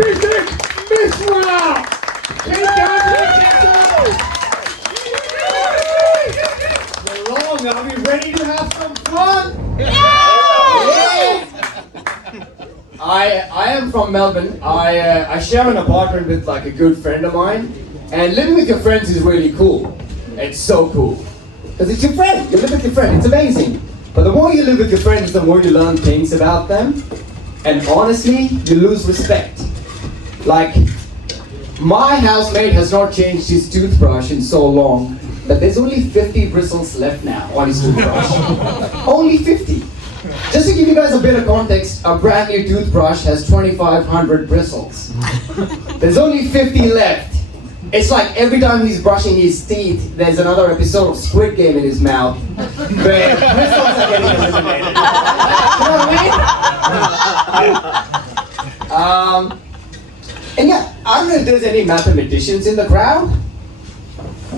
Mystic Mishra! Long, are we ready to have some fun? Yeah! I am from Melbourne. I share an apartment with like a good friend of mine, and living with your friends is really cool. It's so cool. Because it's your friend. You live with your friend. It's amazing. But the more you live with your friends, the more you learn things about them. And honestly, you lose respect. Like, my housemate has not changed his toothbrush in so long that there's only 50 bristles left now on his toothbrush. Only 50. Just to give you guys a bit of context, a brand new toothbrush has 2,500 bristles. There's only 50 left. It's like every time he's brushing his teeth, there's another episode of Squid Game in his mouth where bristles are getting eliminated. You know what I mean? And yeah, I don't know if there's any mathematicians in the crowd,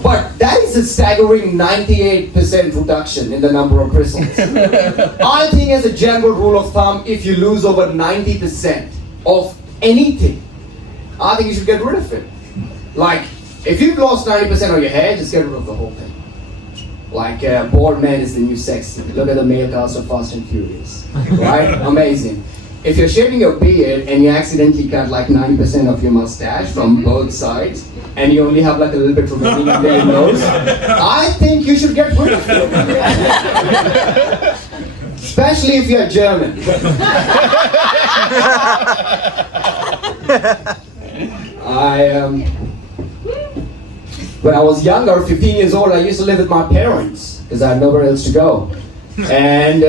but that is a staggering 98% reduction in the number of bristles. I think as a general rule of thumb, if you lose over 90% of anything, I think you should get rid of it. Like, if you've lost 90% of your hair, just get rid of the whole thing. Like, bald man is the new sexy. Look at the male cast of Fast and Furious. Right? Amazing. If you're shaving your beard and you accidentally cut like 90% of your mustache from both sides, and you only have like a little bit remaining in your nose, I think you should get rid of it. Especially if you're German. When I was younger, 15 years old, I used to live with my parents because I had nowhere else to go. And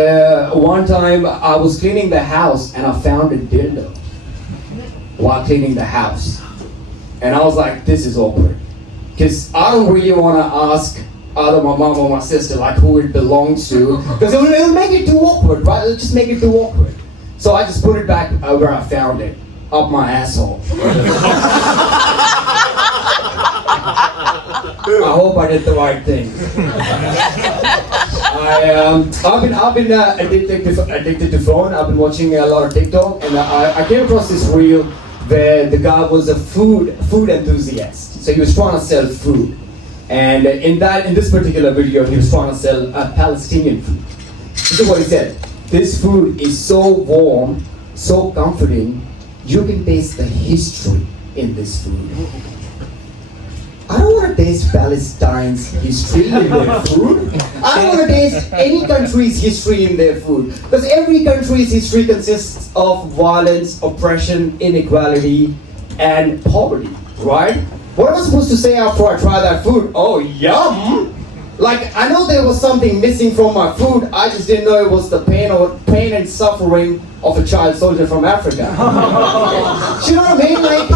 one time I was cleaning the house and I found a dildo while cleaning the house. And I was like, this is awkward. Because I don't really want to ask either my mom or my sister like who it belongs to. Because it'll make it too awkward, right? It'll just make it too awkward. So I just put it back where I found it, up my asshole. I hope I did the right thing. I've been addicted to phone. I've been watching a lot of TikTok, and I came across this reel where the guy was a food enthusiast. So he was trying to sell food, and in this particular video, he was trying to sell Palestinian food. This is what he said: "This food is so warm, so comforting. You can taste the history in this food." I don't want to taste Palestine's history in their food. I don't want to taste any country's history in their food. Because every country's history consists of violence, oppression, inequality, and poverty, right? What am I supposed to say after I try that food? Oh, yum! Like, I know there was something missing from my food, I just didn't know it was the pain and suffering of a child soldier from Africa. You know what I mean? Like,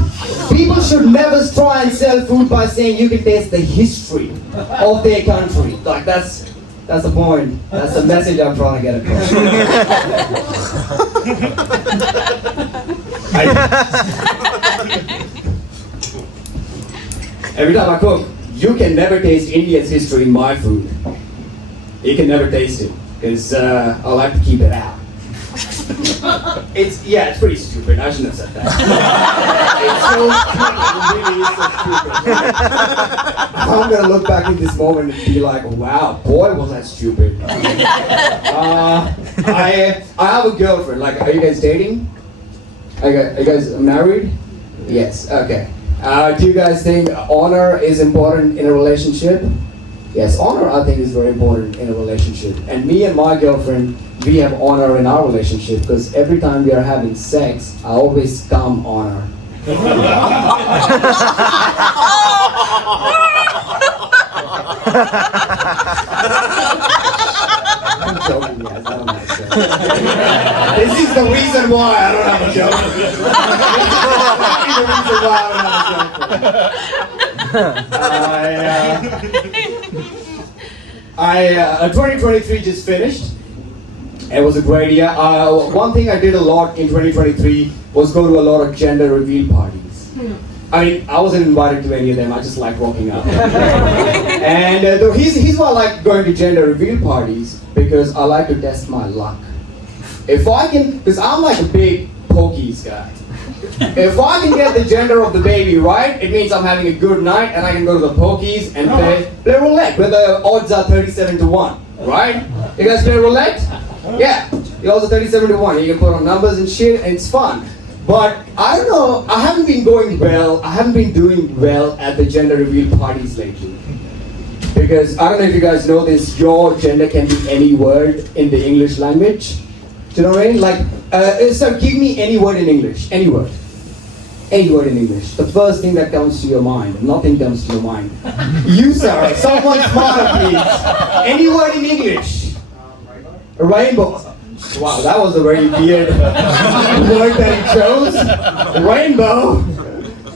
people should never try and sell food by saying you can taste the history of their country. Like, that's the point. That's the message I'm trying to get across. Every time I cook, you can never taste India's history in my food. You can never taste it, because I like to keep it out. It's pretty stupid. I shouldn't have said that. It's so stupid. It really is so stupid. I'm gonna look back at this moment and be like, wow, boy, was that stupid. I have a girlfriend. Like, are you guys dating? Are you guys married? Yes. Okay. Do you guys think honor is important in a relationship? Yes, honor I think is very important in a relationship. And me and my girlfriend, we have honor in our relationship because every time we are having sex, I always come honor. I'm joking, guys. I don't have a joke. This is the reason why I don't have a joke. This is the reason why I don't have a joke. 2023 just finished. It was a great year. One thing I did a lot in 2023 was go to a lot of gender reveal parties. I mean, I wasn't invited to any of them. I just like walking up. And here's why I like going to gender reveal parties, because I like to test my luck. If I can, because I'm like a big Pokies guy. If I can get the gender of the baby right, it means I'm having a good night and I can go to the Pokies and play roulette where the odds are 37 to 1, right? You guys play roulette? Yeah, the odds are 37 to 1. You can put on numbers and shit and it's fun. But I don't know, I haven't been doing well at the gender reveal parties lately. Because I don't know if you guys know this, your gender can be any word in the English language. Do you know what I mean? Like, sir, give me any word in English. Any word. Any word in English. The first thing that comes to your mind. Nothing comes to your mind. You, sir, someone smarter, please. Any word in English. Rainbow. Wow, that was a very weird word that he chose. Rainbow.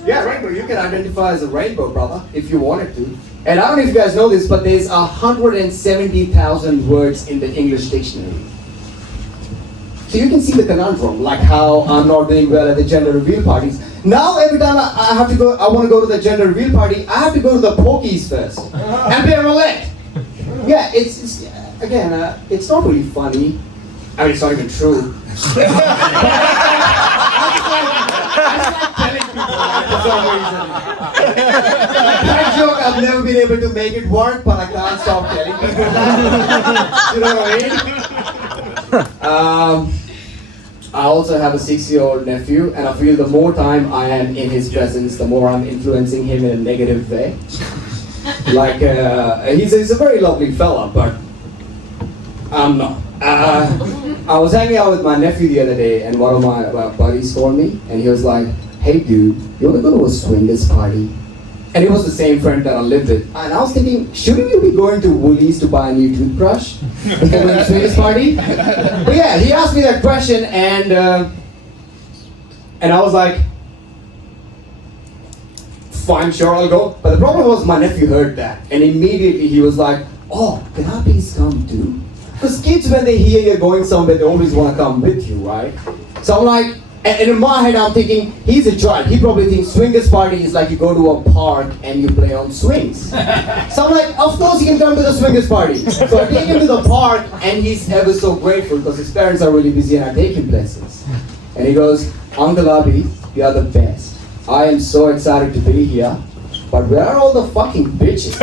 Yeah, rainbow. You can identify as a rainbow, brother, if you wanted to. And I don't know if you guys know this, but there's 170,000 words in the English dictionary. So you can see the conundrum, like how I'm not doing well at the gender reveal parties. Now every time I want to go to the gender reveal party, I have to go to the Pokies first and play roulette. Yeah, it's again, it's not really funny. I mean, it's not even true. I just like telling people that for some reason. That joke, I've never been able to make it work, but I can't stop telling people that. You know what I mean? I also have a 6-year-old nephew, and I feel the more time I am in his presence, the more I'm influencing him in a negative way. Like, he's a very lovely fella, but I'm not. I was hanging out with my nephew the other day, and one of my buddies called me, and he was like, "Hey dude, you wanna go to a swingers party?" And it was the same friend that I lived with. And I was thinking, shouldn't you be going to Woolies to buy a new toothbrush before going to a swingers party? But yeah, he asked me that question, and I was like, fine, sure, I'll go. But the problem was my nephew heard that, and immediately he was like, "Oh, can I please come too?" Because kids, when they hear you're going somewhere, they always want to come with you, right? So I'm like, and in my head I'm thinking, he's a child. He probably thinks swingers party is like you go to a park and you play on swings. So I'm like, of course he can come to the swingers party. So I take him to the park, and he's ever so grateful because his parents are really busy and I take him places. And he goes, "Uncle Abi, you are the best. I am so excited to be here, but where are all the fucking bitches?"